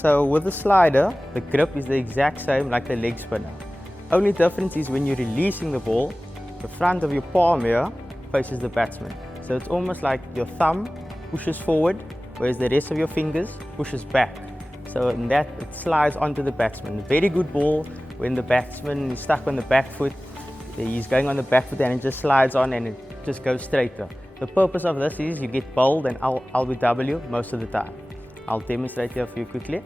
So with the slider, the grip is the exact same like the leg spinner. Only difference is when you're releasing the ball, the front of your palm here faces the batsman. So it's almost like your thumb pushes forward, whereas the rest of your fingers pushes back. So in that, it slides onto the batsman. Very good ball when the batsman is stuck on the back foot. He's going on the back foot and it just slides on and it just goes straight there. The purpose of this is you get bowled and LBW most of the time. I'll demonstrate here for you quickly.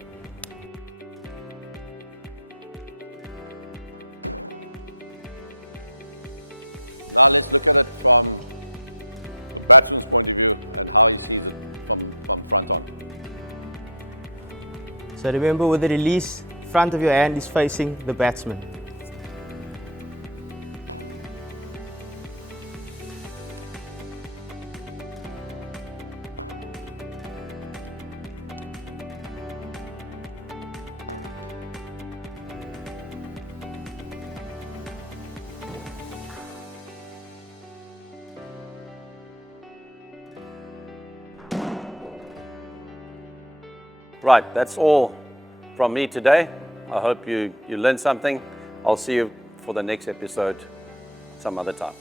So remember, with the release, front of your hand is facing the batsman. Right, that's all from me today. I hope you learned something. I'll see you for the next episode some other time.